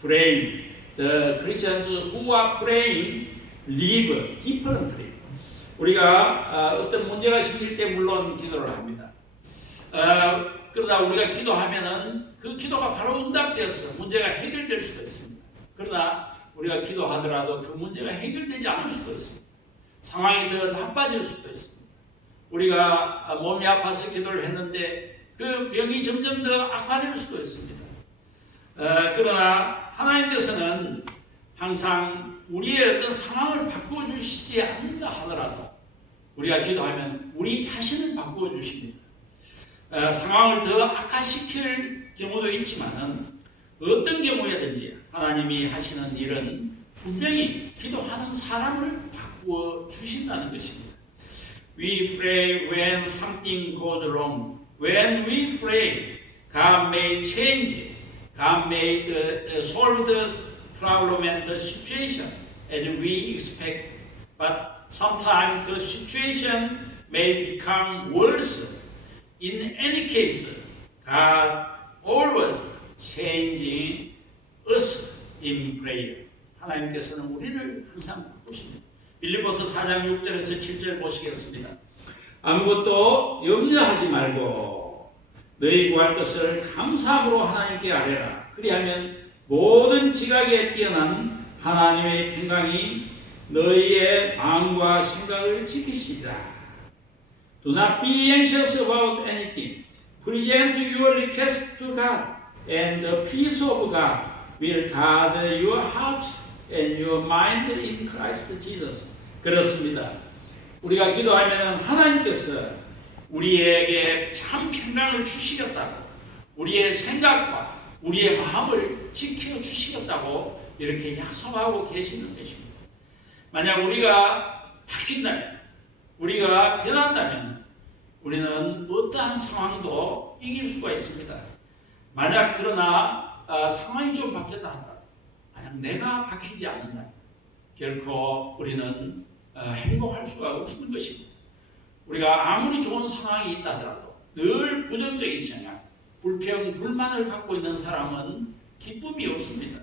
praying. The Christians who are praying live differently. 우리가 어떤 문제가 생길 때 물론 기도를 합니다. 그러다 우리가 기도하면은 그 기도가 바로 응답되어서 문제가 해결될 수도 있습니다. 그러나 우리가 기도하더라도 그 문제가 해결되지 않을 수도 있습니다. 상황이 더 나빠질 수도 있습니다. 우리가 몸이 아파서 기도를 했는데 그 병이 점점 더 악화될 수도 있습니다. 그러나 하나님께서는 항상 우리의 어떤 상황을 바꾸어 주시지 않는다 하더라도 우리가 기도하면 우리 자신을 바꾸어 주십니다. 상황을 더 악화시킬 경우도 있지만은 어떤 경우에든지 하나님이 하시는 일은 분명히 기도하는 사람을 바꾸어 주신다는 것입니다. We pray when something goes wrong. When we pray, God may change. God may solve the problem and the situation as we expect. But sometimes the situation may become worse. In any case, God always changing us in prayer. 하나님께서는 우리를 항상 바꾸십니다. 빌립보서 4장 6절에서 7절 보시겠습니다. 아무것도 염려하지 말고 너희 구할 것을 감사함으로 하나님께 아뢰라. 그리하면 모든 지각에 뛰어난 하나님의 평강이 너희의 마음과 생각을 지키시리라. Do not be anxious about anything. Present your request to God, and the peace of God will guard your heart and your mind in Christ Jesus. 그렇습니다. 우리가 기도하면 하나님께서 우리에게 참 평강을 주시겠다고, 우리의 생각과 우리의 마음을 지켜주시겠다고 이렇게 약속하고 계시는 것입니다. 만약 우리가 바뀐다면, 우리가 변한다면 우리는 어떠한 상황도 이길 수가 있습니다. 만약 그러나 상황이 좀 바뀌었다 한다. 만약 내가 바뀌지 않는다. 결코 우리는 행복할 수가 없는 것입니다. 우리가 아무리 좋은 상황이 있다 하더라도 늘 부정적인 성향, 불평, 불만을 갖고 있는 사람은 기쁨이 없습니다.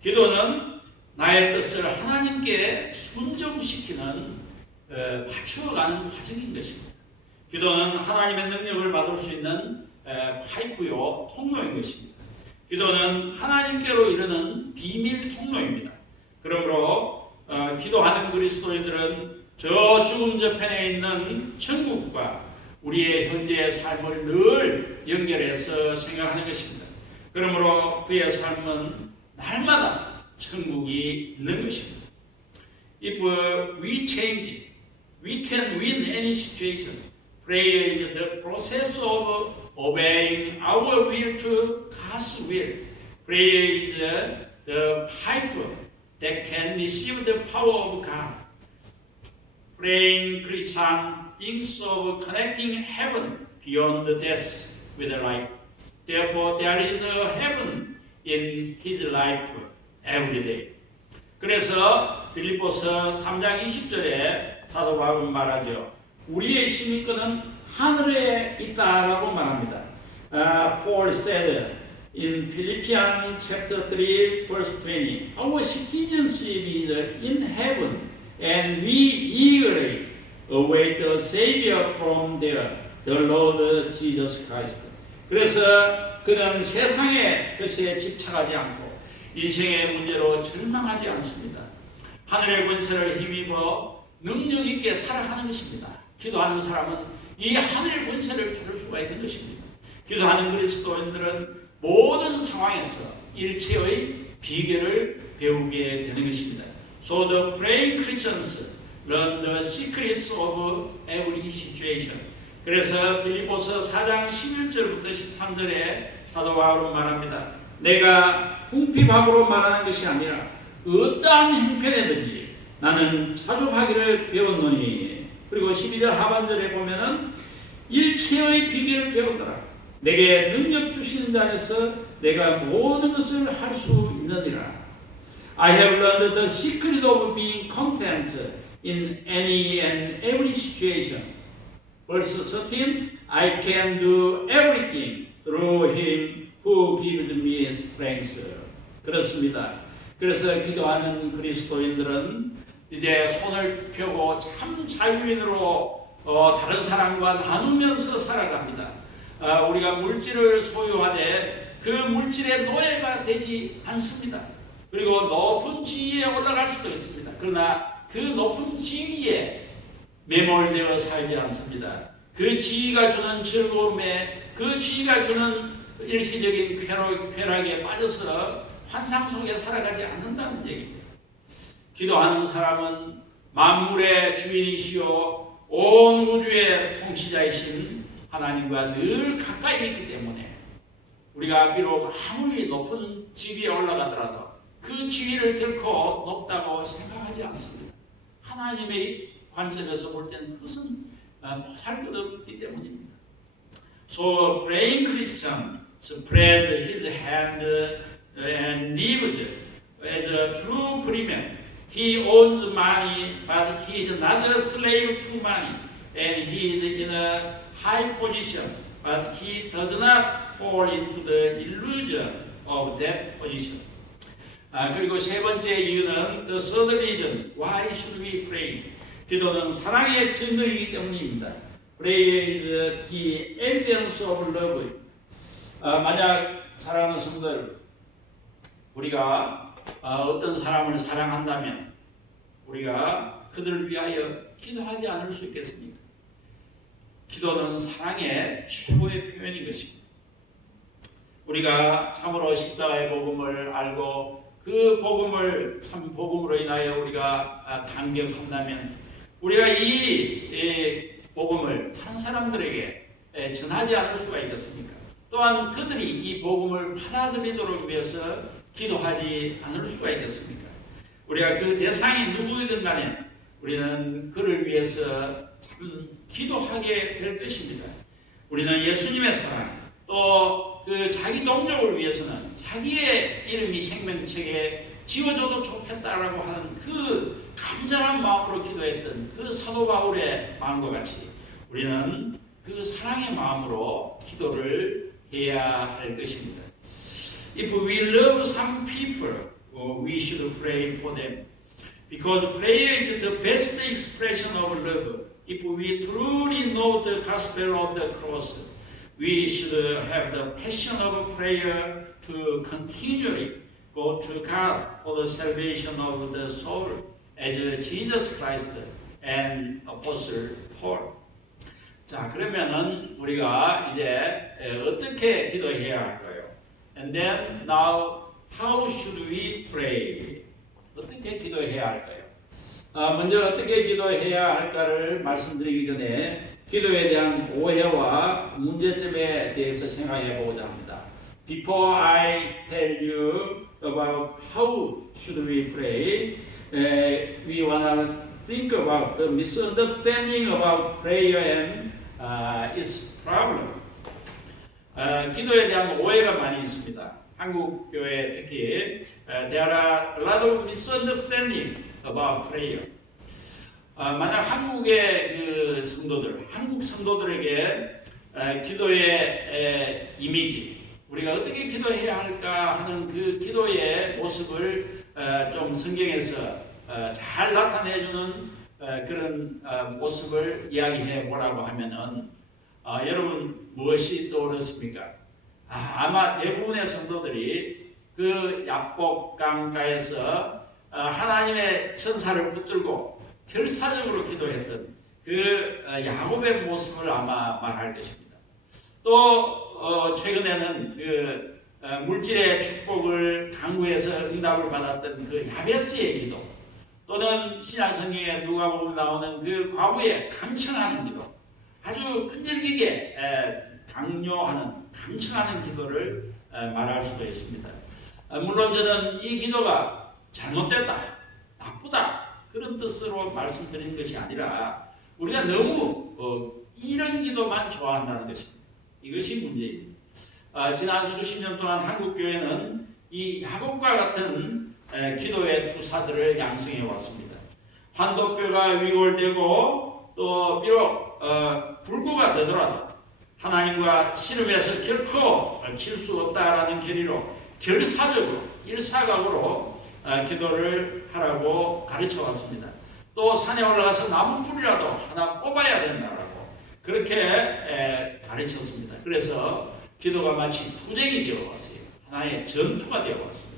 기도는 나의 뜻을 하나님께 순종시키는 맞추어가는 과정인 것입니다. 기도는 하나님의 능력을 받을 수 있는 파이프요 통로인 것입니다. 기도는 하나님께로 이르는 비밀 통로입니다. 그러므로 기도하는 그리스도인들은 저 죽음 저편에 있는 천국과 우리의 현재의 삶을 늘 연결해서 생각하는 것입니다. 그러므로 그의 삶은 날마다 천국이 있는 것입니다. If we change, we can win any situation. Prayer is the process of obeying our will to God's will. Prayer is the pipe that can receive the power of God. Praying Christian thinks of connecting heaven beyond death with life. Therefore, there is a heaven in his life every day. 그래서 빌립보서 3장 20절에 사도 바울은 말하죠. 우리의 시민권은 하늘에 있다라고 말합니다. Paul said in Philippians chapter 3 verse 20, our citizenship is in heaven, and we eagerly await the Savior from there, the Lord Jesus Christ. 그래서 그는 세상의 것에 집착하지 않고 인생의 문제로 절망하지 않습니다. 하늘의 권세를 힘입어 능력 있게 살아가는 것입니다. 기도하는 사람은 이 하늘의 권세를 받을 수가 있는 것입니다. 기도하는 그리스도인들은 모든 상황에서 일체의 비결을 배우게 되는 것입니다. So the praying Christians learn the secrets of every situation. 그래서 빌립보서 4장 11절부터 13절에 사도 바울은 말합니다. 내가 궁핍함으로 말하는 것이 아니라 어떠한 형편에든지 나는 자족하기를 배웠노니. 그리고 12절 하반절에 보면은 일체의 비결을 배우더라. 내게 능력 주시는 자 안에서 내가 모든 것을 할 수 있느니라. I have learned the secret of being content in any and every situation. Verse 13, I can do everything through him who gives me strength. 그렇습니다. 그래서 기도하는 그리스도인들은 이제 손을 펴고 참 자유인으로 다른 사람과 나누면서 살아갑니다. 우리가 물질을 소유하되 그 물질의 노예가 되지 않습니다. 그리고 높은 지위에 올라갈 수도 있습니다. 그러나 그 높은 지위에 매몰되어 살지 않습니다. 그 지위가 주는 즐거움에, 그 지위가 주는 일시적인 쾌락에 빠져서 환상 속에 살아가지 않는다는 얘기입니다. 기도하는 사람은 만물의 주인이시오 온 우주의 통치자이신 하나님과 늘 가까이 있기 때문에 우리가 비록 아무리 높은 지위에 올라가더라도 그 지위를 결코 높다고 생각하지 않습니다. 하나님의 관점에서 볼 때는 그것은 할 것 없기 때문입니다. So praying Christian spread his hand and lives as a true free man. He owns money, but he is not a slave to money, and he is in a high position, but he does not fall into the illusion of that position. 그리고 세 번째 이유는 the third reason why should we pray? 기도는 사랑의 증거이기 때문입니다. Prayer is the evidence of love. 만약 사랑하는 성도들, 우리가 어떤 사람을 사랑한다면 우리가 그들을 위하여 기도하지 않을 수 있겠습니까? 기도는 사랑의 최고의 표현인 것입니다. 우리가 참으로 십자가의 복음을 알고 그 복음을 참 복음으로 인하여 우리가 감격한다면 우리가 이 복음을 다른 사람들에게 전하지 않을 수가 있겠습니까? 또한 그들이 이 복음을 받아들이도록 위해서 기도하지 않을 수가 있겠습니까? 우리가 그 대상이 누구이든 간에 우리는 그를 위해서 참 기도하게 될 것입니다. 우리는 예수님의 사랑, 또 그 자기 동족을 위해서는 자기의 이름이 생명책에 지워져도 좋겠다라고 하는 그 간절한 마음으로 기도했던 그 사도 바울의 마음과 같이 우리는 그 사랑의 마음으로 기도를 해야 할 것입니다. If we love some people, we should pray for them. Because prayer is the best expression of love. If we truly know the gospel of the cross, we should have the passion of prayer to continually go to God for the salvation of the soul, as Jesus Christ and Apostle Paul. 자, 그러면은 우리가 이제 어떻게 기도해야 할까요? And then now, how should we pray? 어떻게 기도해야 할까요? 먼저 어떻게 기도해야 할까를 말씀드리기 전에 기도에 대한 오해와 문제점에 대해서 생각해 보고자 합니다. Before I tell you about how should we pray, we want to think about the misunderstanding about prayer and its problem. 기도에 대한 오해가 많이 있습니다. 한국 교회 특히 there are a lot of misunderstanding about prayer. 만약 한국의 그 성도들, 한국 성도들에게 기도의 이미지, 우리가 어떻게 기도해야 할까 하는 그 기도의 모습을 좀 성경에서 잘 나타내주는 그런 모습을 이야기해 보라고 하면은 여러분 무엇이 떠오르십니까? 아마 대부분의 성도들이 그 야복강가에서 하나님의 천사를 붙들고 결사적으로 기도했던 그 야곱의 모습을 아마 말할 것입니다. 또 최근에는 그 물질의 축복을 강구해서 응답을 받았던 그 야베스의 기도, 또는 신약성경에 누가복음에 나오는 그 과부의 강청하는 기도, 아주 끈질기게 강요하는, 강청하는 기도를 말할 수도 있습니다. 물론 저는 이 기도가 잘못됐다, 나쁘다 그런 뜻으로 말씀드리는 것이 아니라 우리가 너무 이런 기도만 좋아한다는 것입니다. 이것이 문제입니다. 지난 수십 년 동안 한국 교회는 이 야곱과 같은 기도의 투사들을 양성해 왔습니다. 환도뼈가 위골되고 또 비록 불구가 되더라도 하나님과 씨름해서 결코 질 수 없다라는 결의로 결사적으로 일사각으로 기도를 하라고 가르쳐 왔습니다. 또 산에 올라가서 나무 뿌리라도 하나 뽑아야 된다라고 그렇게 가르쳤습니다. 그래서 기도가 마치 투쟁이 되어 왔어요. 하나의 전투가 되어 왔습니다.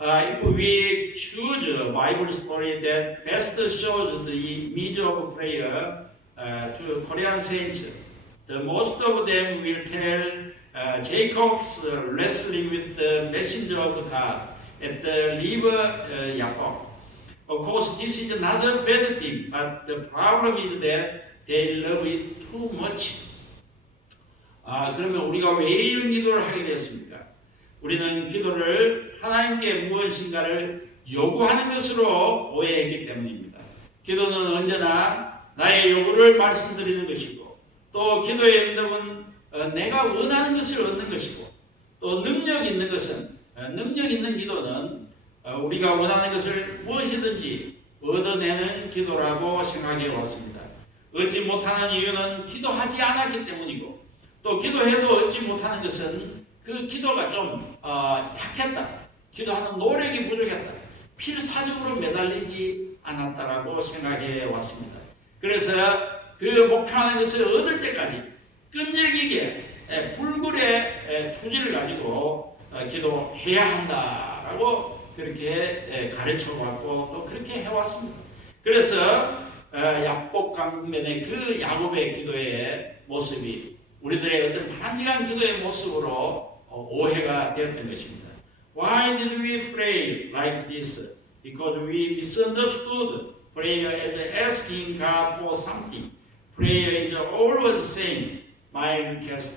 If we choose a Bible story that best shows the measure of prayer to Korean saints, the most of them will tell Jacob's wrestling with the messenger of God at the river Jacob. Of course, this is not a bad thing, but the problem is that they love it too much. 그러면 우리가 왜 이런 기도를 하게 되었습니까? 우리는 기도를 하나님께 무엇인가를 요구하는 것으로 오해했기 때문입니다. 기도는 언제나 나의 요구를 말씀드리는 것이고, 또 기도의 응답은 내가 원하는 것을 얻는 것이고, 또 능력 있는 것은 능력 있는 기도는 우리가 원하는 것을 무엇이든지 얻어내는 기도라고 생각해 왔습니다. 얻지 못하는 이유는 기도하지 않았기 때문이고, 또 기도해도 얻지 못하는 것은 그 기도가 좀 약했다. 기도하는 노력이 부족했다. 필사적으로 매달리지 않았다라고 생각해 왔습니다. 그래서 그 목표하는 것을 얻을 때까지 끈질기게 불굴의 투지를 가지고 기도해야 한다라고 그렇게 가르쳐왔고 또 그렇게 해왔습니다. 그래서 야복 강변의 그 야곱의 기도의 모습이 우리들의 어떤 바람직한 기도의 모습으로 오해가 되었던 것입니다. Why did we pray like this? Because we misunderstood prayer as asking God for something. Prayer is always saying, my request.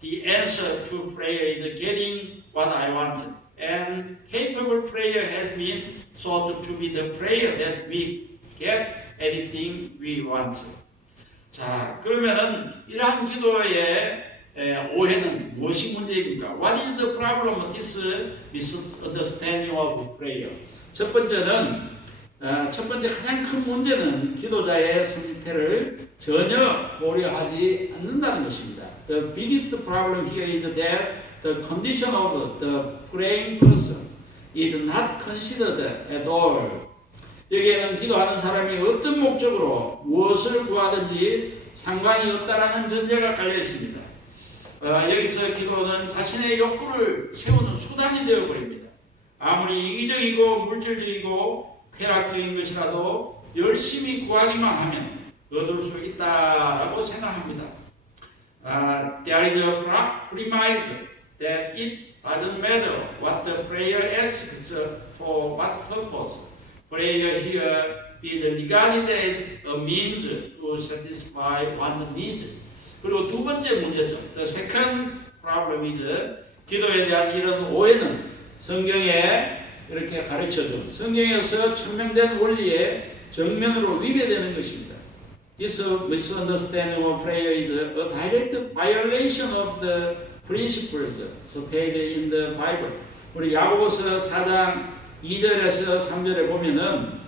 The answer to prayer is getting what I want. And capable prayer has been thought to be the prayer that we get anything we want. 자, 그러면은 이러한 기도의 오해는 무엇이 문제입니까? What is the problem of this misunderstanding of prayer? 첫 번째 가장 큰 문제는 기도자의 상태를 전혀 고려하지 않는다는 것입니다. The biggest problem here is that the condition of the praying person is not considered at all. 여기에는 기도하는 사람이 어떤 목적으로 무엇을 구하든지 상관이 없다라는 전제가 깔려 있습니다. 여기서 기도는 자신의 욕구를 채우는 수단이 되어버립니다. 아무리 이기적이고 물질적이고 쾌락적인 것이라도 열심히 구하기만 하면 얻을 수 있다라고 생각합니다. There is a premise that it doesn't matter what the prayer asks for what purpose. Prayer here is regarded as a means to satisfy one's needs. 그리고 두 번째 문제점, the second problem is 기도에 대한 이런 오해는 성경에 이렇게 가르쳐준 성경에서 천명된 원리에 정면으로 위배되는 것입니다. This misunderstanding of prayer is a direct violation of the principles stated in the Bible. 우리 야고보서 4장 2절에서 3절에 보면은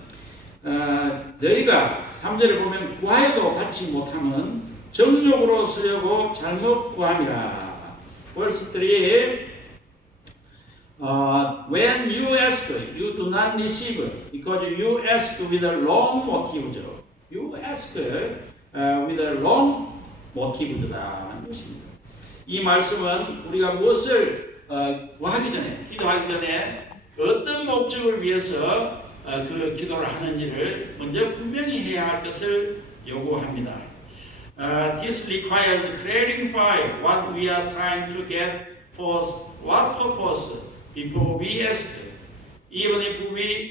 너희가 3절에 보면 구하여도 받지 못하면 정욕으로 쓰려고 잘못 구함이라. Verse 3 When you ask, you do not receive because you ask with a wrong motives. You ask with a wrong motives라는 것입니다. 이 말씀은 우리가 무엇을 구하기 전에, 기도하기 전에 어떤 목적을 위해서 그 기도를 하는지를 먼저 분명히 해야 할 것을 요구합니다. This requires clarify what we are trying to get for what purpose before we ask. Even if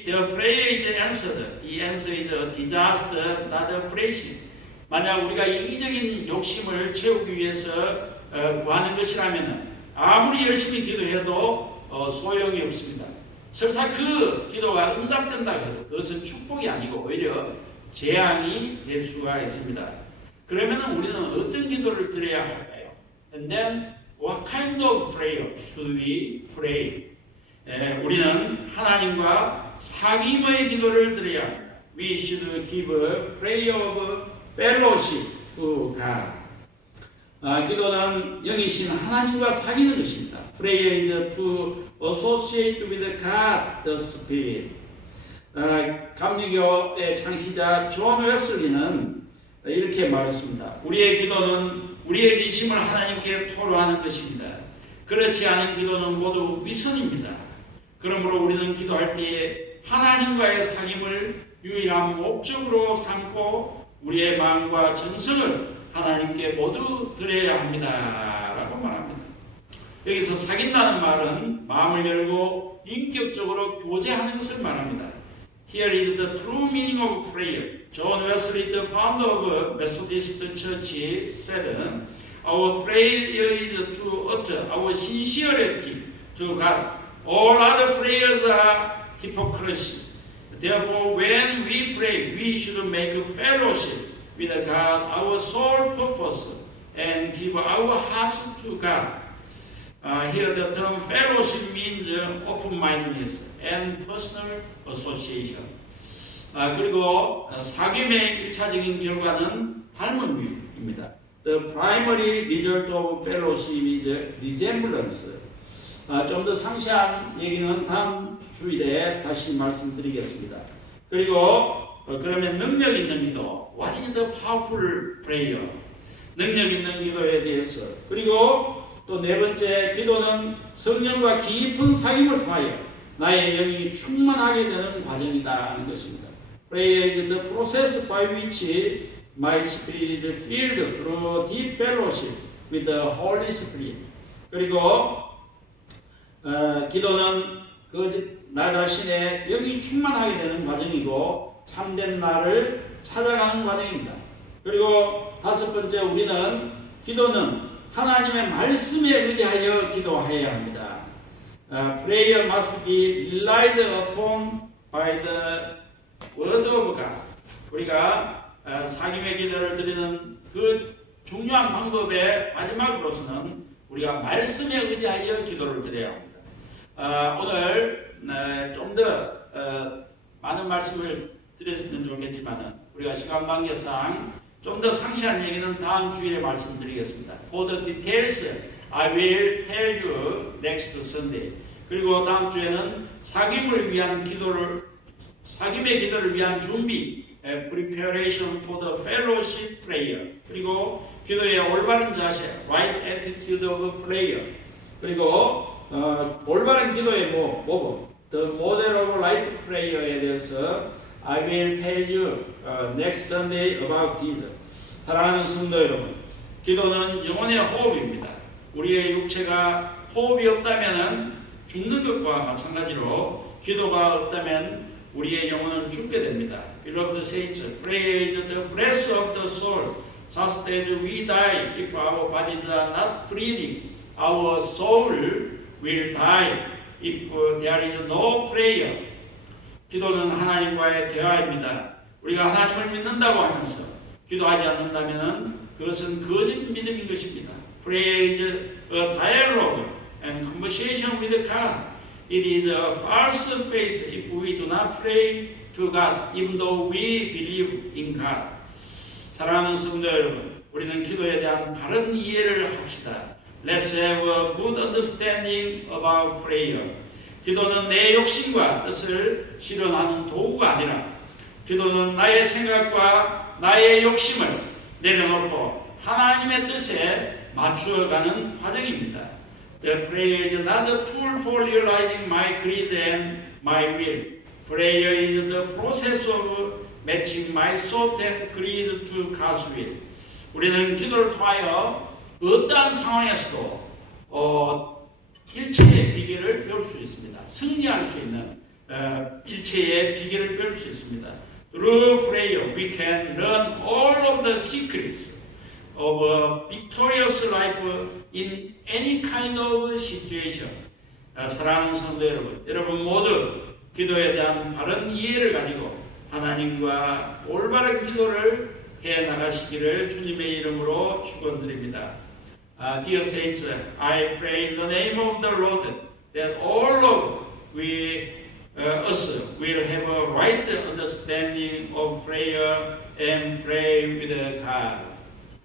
the prayer is answered, the answer is a disaster, not a blessing. 만약 우리가 이기적인 욕심을 채우기 위해서 구하는 것이라면 아무리 열심히 기도해도 소용이 없습니다. 설사 그 기도가 응답된다 해도 그것은 축복이 아니고 오히려 재앙이 될 수가 있습니다. 그러면 우리는 어떤 기도를 드려야 할까요? And then what kind of prayer should we pray? 우리는 하나님과 사귐의 기도를 드려야 합니다. We should give a prayer of fellowship to God. 기도는 영이신 하나님과 사귀는 것입니다. Prayer is to associate with God the Spirit. 감리교의 창시자 존 웨슬리는 이렇게 말했습니다. 우리의 기도는 우리의 진심을 하나님께 토로하는 것입니다. 그렇지 않은 기도는 모두 위선입니다. 그러므로 우리는 기도할 때에 하나님과의 사귐을 유일한 목적으로 삼고 우리의 마음과 정성을 하나님께 모두 드려야 합니다. 라고 말합니다. 여기서 사귄다는 말은 마음을 열고 인격적으로 교제하는 것을 말합니다. Here is the true meaning of prayer. John Wesley, the founder of Methodist Church, said, "Our prayer is to utter our sincerity to God. All other prayers are hypocrisy. Therefore, when we pray, we should make fellowship with God our sole purpose and give our hearts to God." Here the term fellowship means open-mindedness and personal association. 그리고 사귐의 1차적인 결과는 닮음입니다. The primary result of fellowship is resemblance. 좀 더 상세한 얘기는 다음 주일에 다시 말씀드리겠습니다. 그리고 그러면 능력 있는 기도, what is the powerful prayer? 능력 있는 기도에 대해서. 그리고 또 네 번째, 기도는 성령과 깊은 사귐을 통하여 나의 영이 충만하게 되는 과정이다 하는 것입니다. Prayer is the process by which my spirit is filled through deep fellowship with the Holy Spirit. 그리고 기도는 나 자신의 영이 충만하게 되는 과정이고 참된 나를 찾아가는 과정입니다. 그리고 다섯 번째, 우리는 기도는 하나님의 말씀에 의지하여 기도해야 합니다. Prayer must be relied upon by the word of God. 우리가 사귐의 기도를 드리는 그 중요한 방법의 마지막으로서는 우리가 말씀에 의지하여 기도를 드려야 합니다. 오늘 좀 더 많은 말씀을 드렸으면 좋겠지만 우리가 시간 관계상 좀 더 상세한 얘기는 다음 주에 말씀드리겠습니다. For the details, I will tell you next Sunday. 그리고 다음 주에는 사귐을 위한 기도를, 사귐의 기도를 위한 준비, preparation for the fellowship prayer. 그리고 기도의 올바른 자세, right attitude of prayer. 그리고 올바른 기도의 모범, the model of right prayer에 대해서 I will tell you next Sunday about this. 사랑하는 성도 여러분, 기도는 영혼의 호흡입니다. 우리의 육체가 호흡이 없다면 죽는 것과 마찬가지로 기도가 없다면 우리의 영혼은 죽게 됩니다. Beloved saints, prayer is the breath of the soul. Just as we die if our bodies are not breathing, our soul will die if there is no prayer. 기도는 하나님과의 대화입니다. 우리가 하나님을 믿는다고 하면서 기도하지 않는다면 그것은 거짓 믿음인 것입니다. Prayer is a dialogue and conversation with God. It is a false faith if we do not pray to God, even though we believe in God. 사랑하는 성도 여러분, 우리는 기도에 대한 바른 이해를 합시다. Let's have a good understanding about prayer. 기도는 내 욕심과 뜻을 실현하는 도구가 아니라 기도는 나의 생각과 나의 욕심을 내려놓고 하나님의 뜻에 맞추어가는 과정입니다. The prayer is not a tool for realizing my greed and my will. Prayer is the process of matching my thought and greed to God's will. 우리는 기도를 통하여 어떠한 상황에서도 일체의 비결을 배울 수 있습니다. 승리할 수 있는 일체의 비결을 배울 수 있습니다. Through prayer, we can learn all of the secrets of a victorious life in any kind of situation. 사랑하는 성도 여러분, 여러분 모두 기도에 대한 바른 이해를 가지고 하나님과 올바른 기도를 해 나가시기를 주님의 이름으로 축원드립니다. Dear saints, I pray in the name of the Lord that all of us will have a right understanding of prayer and pray with God.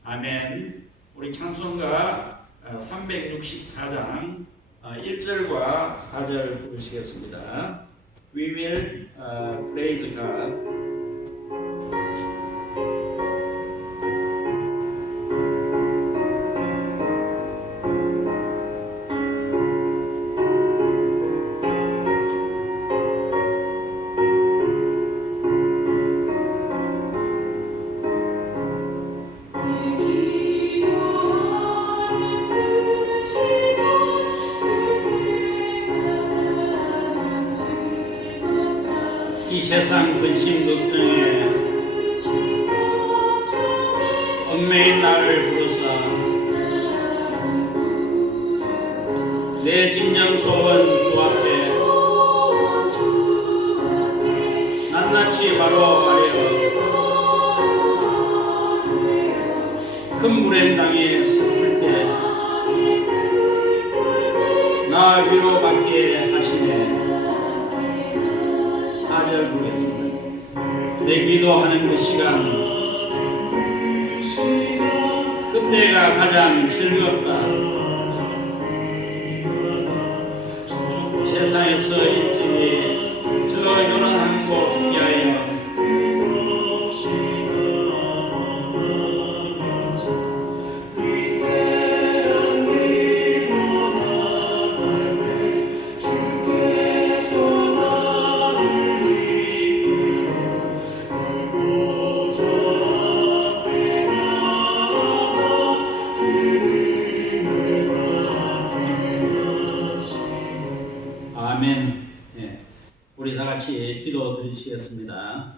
Amen. 우리 찬송가 364장 1절과 4절 부르시겠습니다. We will praise God. 이 세상 근심 걱정에 얽매인 나를 부르사 내 진정 소원 주 앞에 낱낱이 바로 아뢰어 큰 물의 땅에 슬플 때 나 위로받게 하시네. 4절 보겠습니다. 내 기도하는 그 시간 그때가 가장 즐겁다. 세상에서 일찍이 저 요란한 곳 위하여 아멘. 네. 우리 다 같이 기도 드리시겠습니다.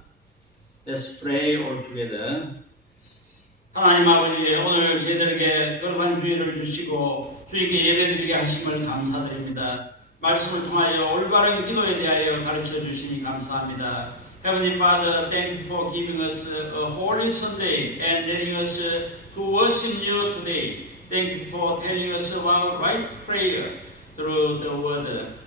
Let's pray all together. 하나님 아버지, 오늘 저희들에게 거룩한 주일을 주시고 주님께 예배드리게 하심을 감사드립니다. 말씀을 통하여 올바른 기도에 대하여 가르쳐 주시니 감사합니다. Heavenly Father, thank you for giving us a holy Sunday and letting us to worship you today. Thank you for telling us about right prayer through the word.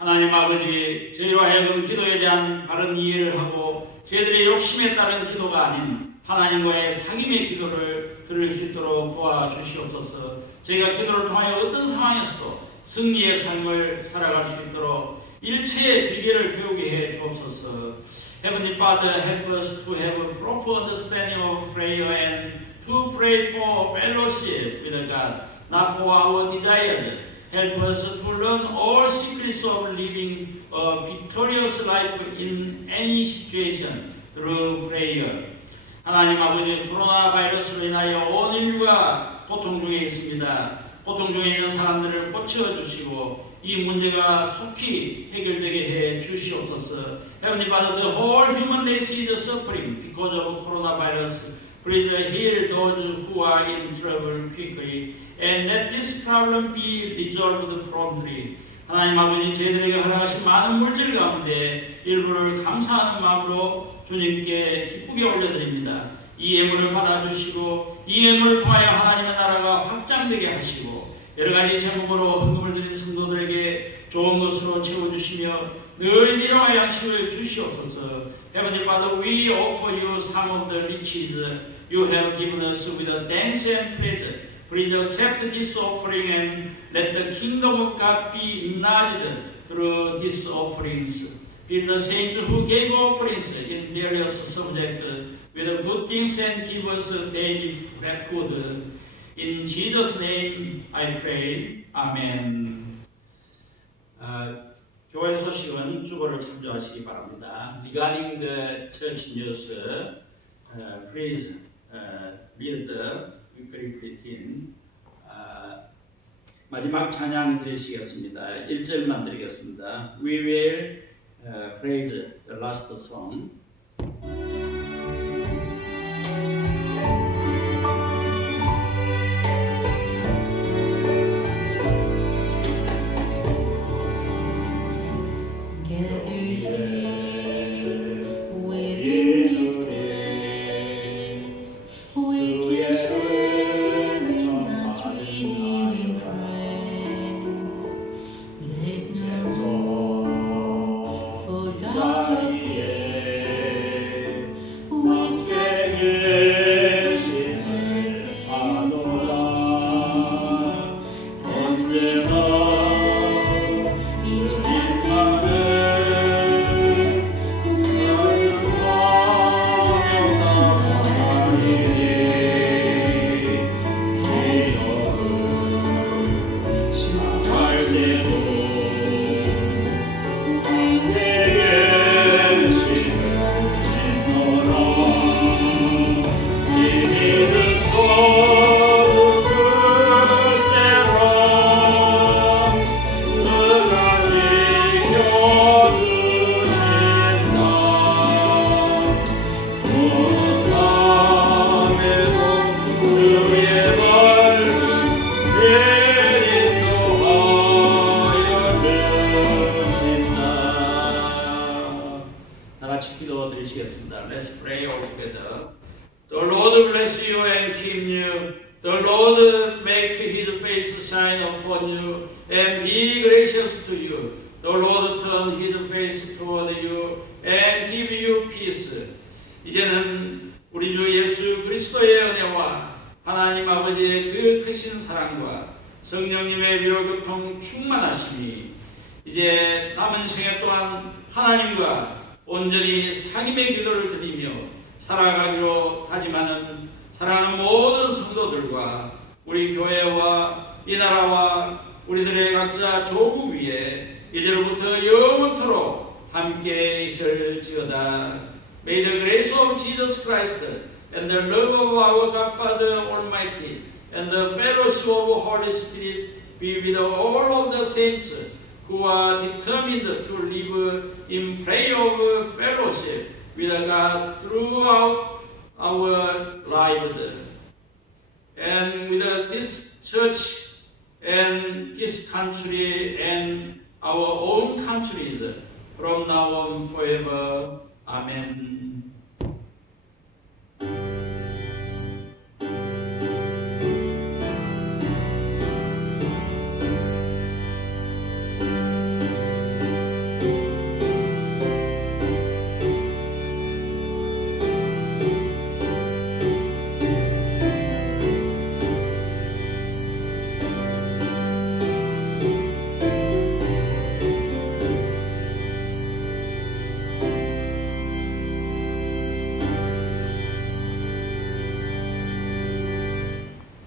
하나님 아버지, 저희로 하여금 기도에 대한 바른 이해를 하고 저희들의 욕심에 따른 기도가 아닌 하나님과의 사귐의 기도를 들을 수 있도록 도와주시옵소서. 저희가 기도를 통하여 어떤 상황에서도 승리의 삶을 살아갈 수 있도록 일체의 비결을 배우게 해 주옵소서. Heavenly Father, help us to have a proper understanding of prayer and to pray for fellowship with God, not for our desires. Help us to learn all secrets of living a victorious life in any situation through prayer. 하나님 아버지, 코로나 바이러스로 인하여 온 인류가 고통 중에 있습니다. 고통 중에 있는 사람들을 고쳐주시고 이 문제가 속히 해결되게 해 주시옵소서. Heavenly Father, the whole human race is suffering because of coronavirus. Please heal those who are in trouble quickly. And let this problem be resolved promptly. 하나님 아버지, 저희들에게 허락하신 많은 물질 가운데 일부를 감사하는 마음으로 주님께 기쁘게 올려드립니다. 이 예물을 받아주시고 이 예물을 통하여 하나님의 나라가 확장되게 하시고 여러 가지 제목으로 헌금을 드린 성도들에게 좋은 것으로 채워주시며 늘 일용할 양식을 주시옵소서. Heavenly Father, we offer you some of the riches you have given us with thanks and pleasure. Please accept this offering and let the kingdom of God be enlarged through these offerings. Be the saints who gave offerings in various subjects with good things and give us daily food. In Jesus' name I pray. Amen. 교회 소식은 주보를 참조하시기 바랍니다. Regarding the church news, please read the weekly bulletin. 마지막 찬양 드리시겠습니다. 1절만 드리겠습니다. We will praise the last song. 읽으시겠습니다. Let's pray all together. The Lord bless you and keep you. The Lord make his face shine upon you and be gracious to you. The Lord turn his face toward you and give you peace. 이제는 우리 주 예수 그리스도의 은혜와 하나님 아버지의 그 크신 사랑과 성령님의 위로교통 충만하심이 이제 남은 생애 동안 하나님과 온전히 상임의 기도를 드리며 살아가기로 다짐하는 사랑하는 모든 성도들과 우리 교회와 이 나라와 우리들의 각자 조국 위에 이제로부터 영원토록 함께 있을지어다. May the grace of Jesus Christ and the love of our God Father Almighty and the fellowship of Holy Spirit be with all of the saints who are determined to live in prayer of fellowship with God throughout our lives. And with this church and this country and our own countries from now on forever. Amen.